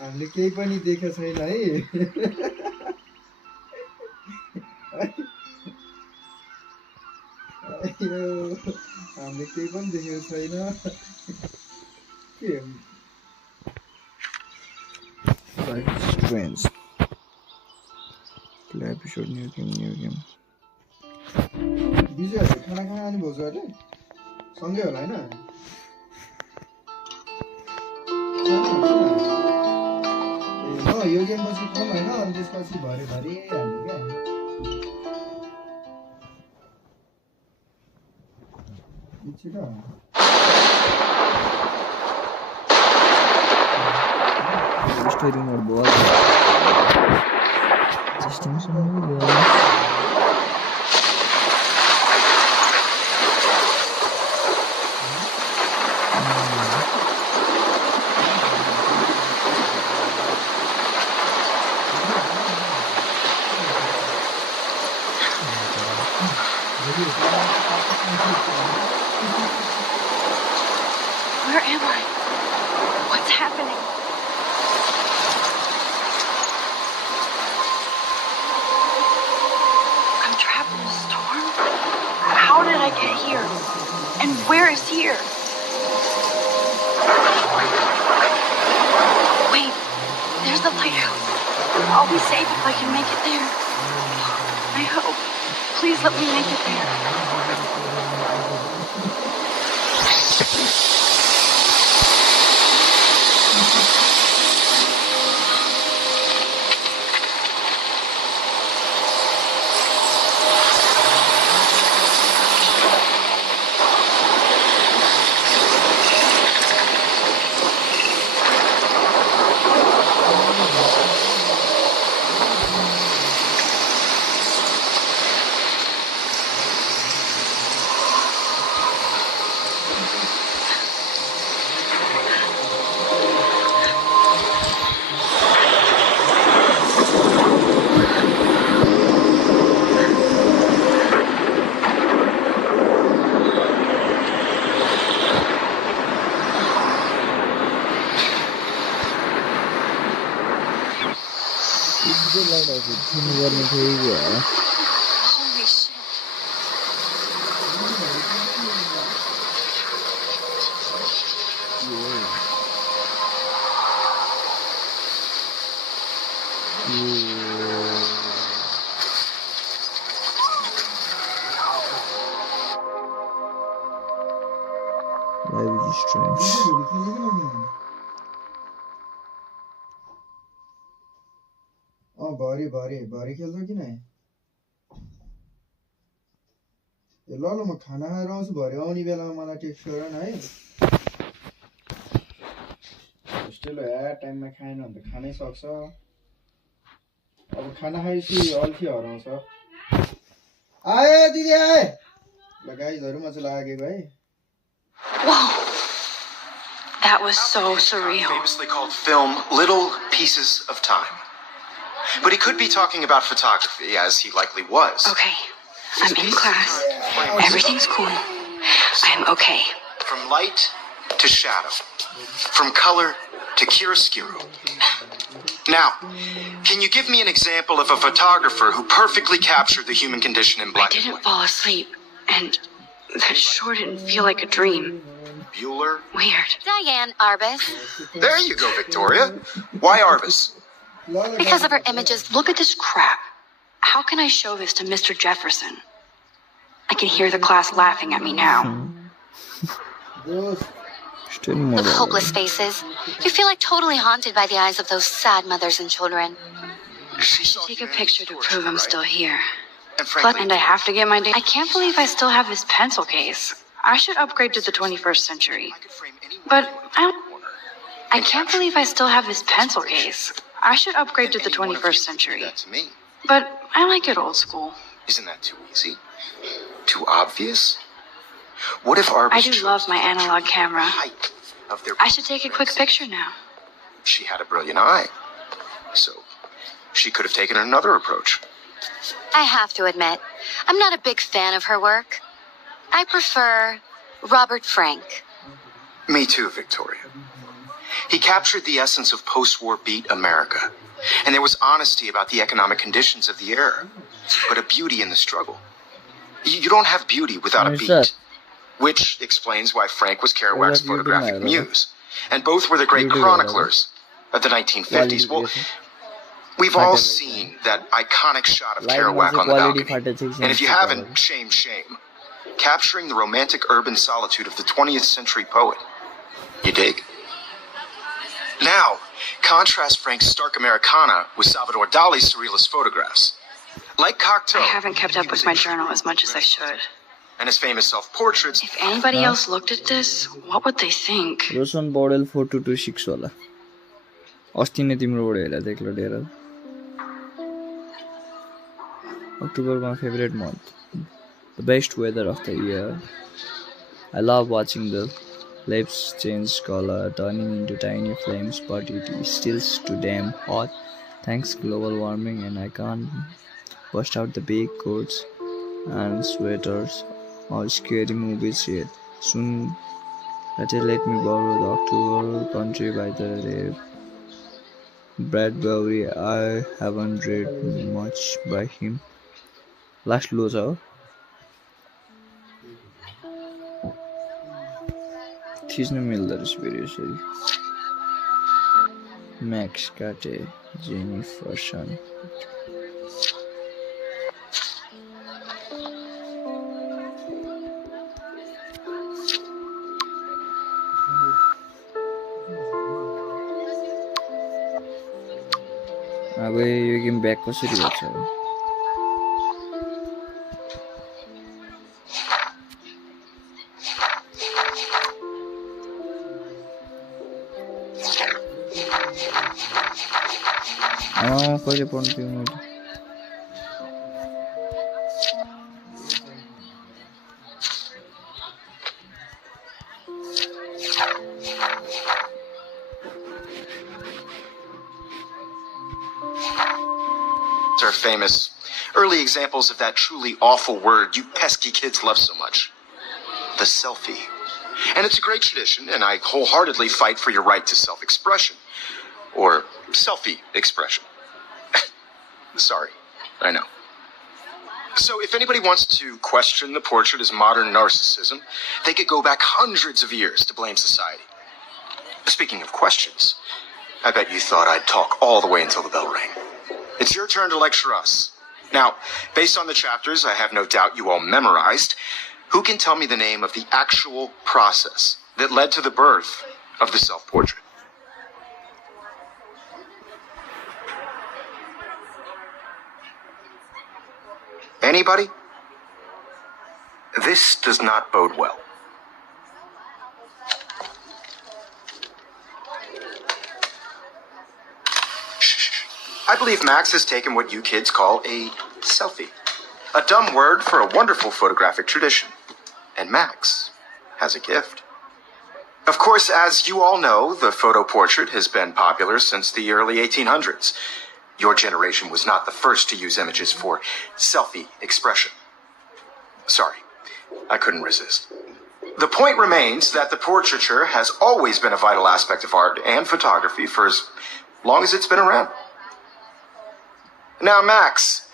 हामीले केही पनि देखेको छैन है हामीले केही पनि देखेको छैन Life is strange. Play episode new game. बिजुहरूले खाना खान आउने भाउजूहरूले सँगै होला होइन यो गेम पछि खाउँ होइन अनि त्यसपछि भरे हाल्ने क्या छिटो स्टोरी मोड भयो Where am I? What's happening? I'm trapped in a storm? How did I get here? And where is here? Wait, there's the lighthouse. I'll be safe if I can make it there. I hope. Please let me make it there. Holy shit. Life is strange. भरे खेल्छ कि नै ल म खाना खाएर आउँछु भरे आउने बेलामा मलाई टेक्स्ट गर न है होस्टेल टाइममा खाएन भने त खानै सक्छ अब खाना खाएपछि अल्छी हराउँछ आए दिदी आए ल गाइजहरु म चाहिँ लागेको है Wow. That was so surreal. Famously called film Little Pieces of Time. But he could be talking about photography, as he likely was. Okay, I'm in class. Everything's cool. I'm okay. From light to shadow. From color to chiaroscuro. Now, can you give me an example of a photographer who perfectly captured the human condition in black and I didn't white? fall asleep, and that sure didn't feel like a dream. Bueller? Weird. Diane Arbus. There you go, Victoria. Why Arbus? Because of her images. Look at this crap. How can I show this to Mr. Jefferson? I can hear the class laughing at me now. Look, hopeless faces. You feel like totally haunted by the eyes of those sad mothers and children. Take a picture to prove I'm still here. And frankly, And I have to get my I can't believe I still have this pencil case. I should upgrade to the 21st century. I could frame anyone But in one corner. I can't believe I still have this pencil case. I should upgrade to the Any one of you 21st could do century. that to me. But I like it old school. Isn't that too easy? Too obvious? What if Arbus I do chose love my to capture analog the camera. height of their I should take a quick picture now. She had a brilliant eye. So she could have taken another approach. I have to admit, I'm not a big fan of her work. I prefer Robert Frank. Me too, Victoria. He captured the essence of post-war beat America, and there was honesty about the economic conditions of the era, but a beauty in the struggle. You don't have beauty without a beat, which explains why Frank was Kerouac's photographic muse, and both were the great chroniclers of the 1950s. Well, we've all seen that iconic shot of Kerouac on the balcony, and if you haven't, shame, shame. Capturing the romantic urban solitude of the 20th century poet. You dig? Now, contrast Frank's stark Americana with Salvador Dali's surrealist photographs. Like Cocteau, I haven't kept up with my journal as much as I should. And his famous self-portraits. If anybody else looked at this, what would they think? Rosan Bordel 4226 वाला अस्ति नै तिम्रो हेला देख्लो डेरा October my favorite month, the best weather of the year. I love watching the leaves change color, turning into tiny flames, but it is still too damn hot thanks global warming, and I can't bust out the big coats and sweaters or scary movies yet. Soon better let me borrow the October Country by the Bradbury. I haven't read much by him. Last loser. खिच्न मिल्दो रहेछ फेरि यसरी Max काटे जेनिफरसन अब यो game back कसरी गर्छ कहिले पढ्नु थियो मैले are famous early examples of that truly awful word you pesky kids love so much. The selfie. And it's a great tradition, and I wholeheartedly fight for your right to self-expression. Or selfie expression. Sorry, I know. So if anybody wants to question the portrait as modern narcissism, they could go back hundreds of years to blame society. Speaking of questions, I bet you thought I'd talk all the way until the bell rang. It's your turn to lecture us. Now, based on the chapters I have no doubt you all memorized, who can tell me the name of the actual process that led to the birth of the self-portrait? Anybody? This does not bode well. I believe Max has taken what you kids call a selfie. A dumb word for a wonderful photographic tradition. And Max has a gift. Of course, as you all know, the photo portrait has been popular since the early 1800s. Your generation was not the first to use images for selfie expression. Sorry, I couldn't resist. The point remains that the portraiture has always been a vital aspect of art and photography for as long as it's been around. Now, Max,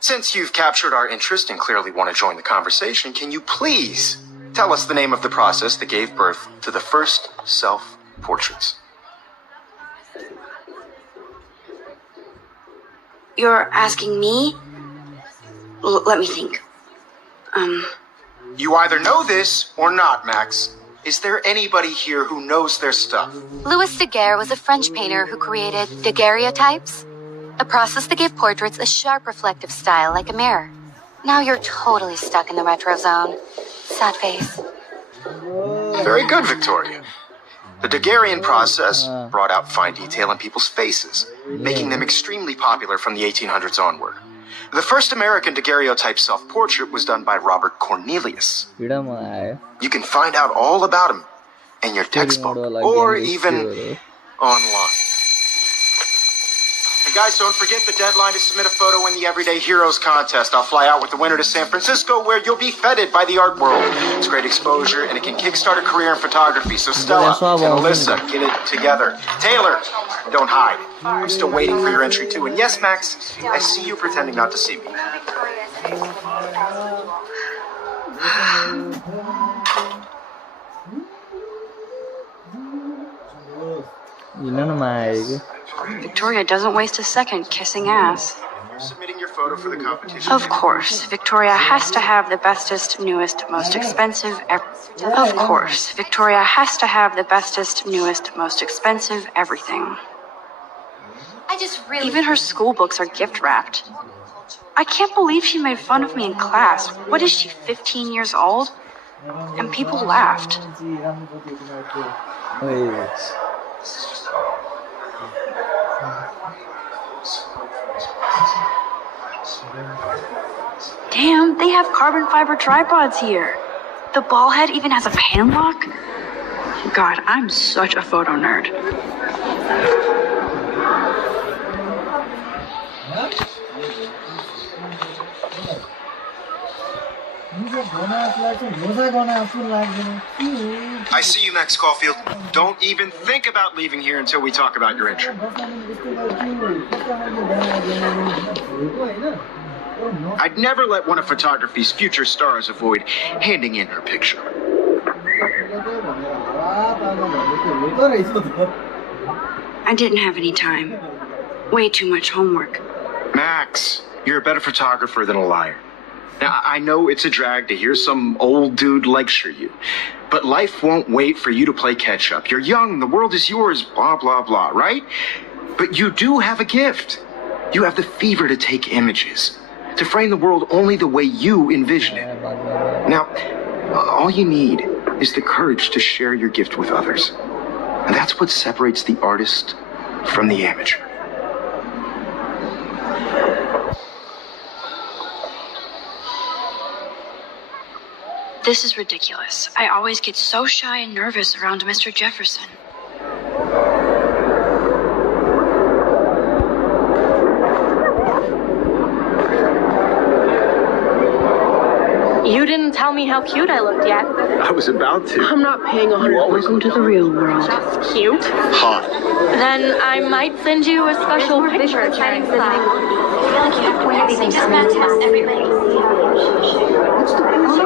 since you've captured our interest and clearly want to join the conversation, can you please tell us the name of the process that gave birth to the first self-portraits? You're asking me? Let me think. You either know this or not, Max. Is there anybody here who knows their stuff? Louis Daguerre was a French painter who created daguerreotypes, a process that gave portraits a sharp reflective style like a mirror. Now you're totally stuck in the retro zone. Sad face. Very good, Victoria. The Daguerrean process brought out fine detail in people's faces, making them extremely popular from the 1800s onward. The first American daguerreotype self-portrait was done by Robert Cornelius. You can find out all about him in your textbook or even online. Guys, don't forget the deadline to submit a photo in the Everyday Heroes contest. I'll fly out with the winner to San Francisco, where you'll be feted by the art world. It's great exposure, and it can kickstart a career in photography. So Stella and Alyssa, get it together. Taylor, don't hide. I'm still waiting for your entry, too. And yes, Max, I see you pretending not to see me. Victoria doesn't waste a second kissing ass. Submitting your photo for the competition. Of course, Victoria has to have the bestest, newest, most expensive. Of course, Victoria has to have the bestest, newest, most expensive everything. Even her school books are gift wrapped. I can't believe she made fun of me in class. What is she, 15 years old? And people laughed. Damn, they have carbon fiber tripods here. The ball head even has a pan lock. God, I'm such a photo nerd. I see you, Max Caulfield. Don't even think about leaving here until we talk about your entry. I'd never let one of photography's future stars avoid handing in her picture. I didn't have any time. Way too much homework. Max, you're a better photographer than a liar. Now, I know it's a drag to hear some old dude lecture you, but life won't wait for you to play catch up. You're young, the world is yours, blah, blah, blah, right? But you do have a gift. You have the fever to take images, to frame the world only the way you envision it. Now, all you need is the courage to share your gift with others. And that's what separates the artist from the amateur. This is ridiculous. I always get so shy and nervous around Mr. Jefferson. You didn't tell me how cute I looked yet. I was about to. I'm not paying 100. Welcome to the real world. Cute? Hot. Then I might send you a special picture. I feel like you have to wear these just matches everybody.